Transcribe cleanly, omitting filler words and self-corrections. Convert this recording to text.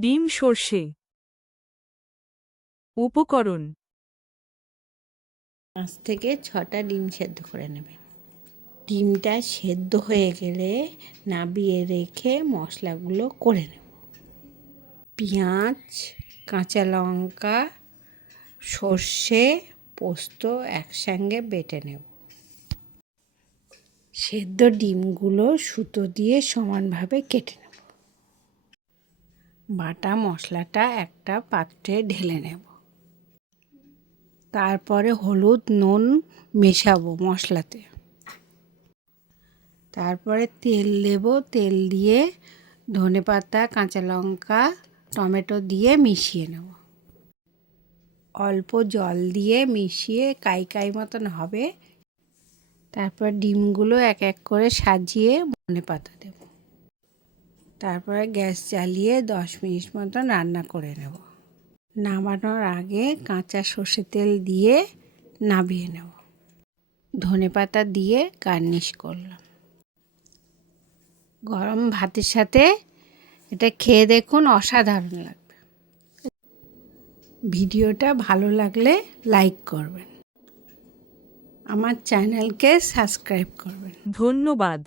ডিম সর্ষে। উপকরণ: 5 থেকে 6টা ডিম সেদ্ধ করে নেবেন। ডিমটা সেদ্ধ হয়ে গেলে নাবিয়ে রেখে মশলাগুলো করে নেব। পেঁয়াজ, কাঁচা লঙ্কা, সর্ষে, পোস্ত একসঙ্গে বেটে নেব। সেদ্ধ ডিমগুলো সুতো দিয়ে সমানভাবে কেটে নেব। বাটা মশলাটা একটা পাত্রে ঢেলে নেব। তারপরে হলুদ নুন মেশাবো মশলাতে। তারপরে তেল দেব, তেল দিয়ে ধনেপাতা, কাঁচা লঙ্কা, টমেটো দিয়ে মিশিয়ে নেব। অল্প জল দিয়ে মিশিয়ে কাই মতন হবে। তারপর ডিমগুলো এক এক করে সাজিয়ে ধনেপাতা দেব। তারপরে গ্যাস জ্বালিয়ে 10 মিনিট মতন রান্না করে নেব। নামানোর আগে কাঁচা সর্ষের তেল দিয়ে নামিয়ে নেব। ধনেপাতা দিয়ে গার্নিশ করলাম। গরম ভাতের সাথে এটা খেয়ে দেখুন, অসাধারণ লাগবে। ভিডিওটা ভালো লাগলে লাইক করবেন, আমার চ্যানেলকে সাবস্ক্রাইব করবেন। ধন্যবাদ।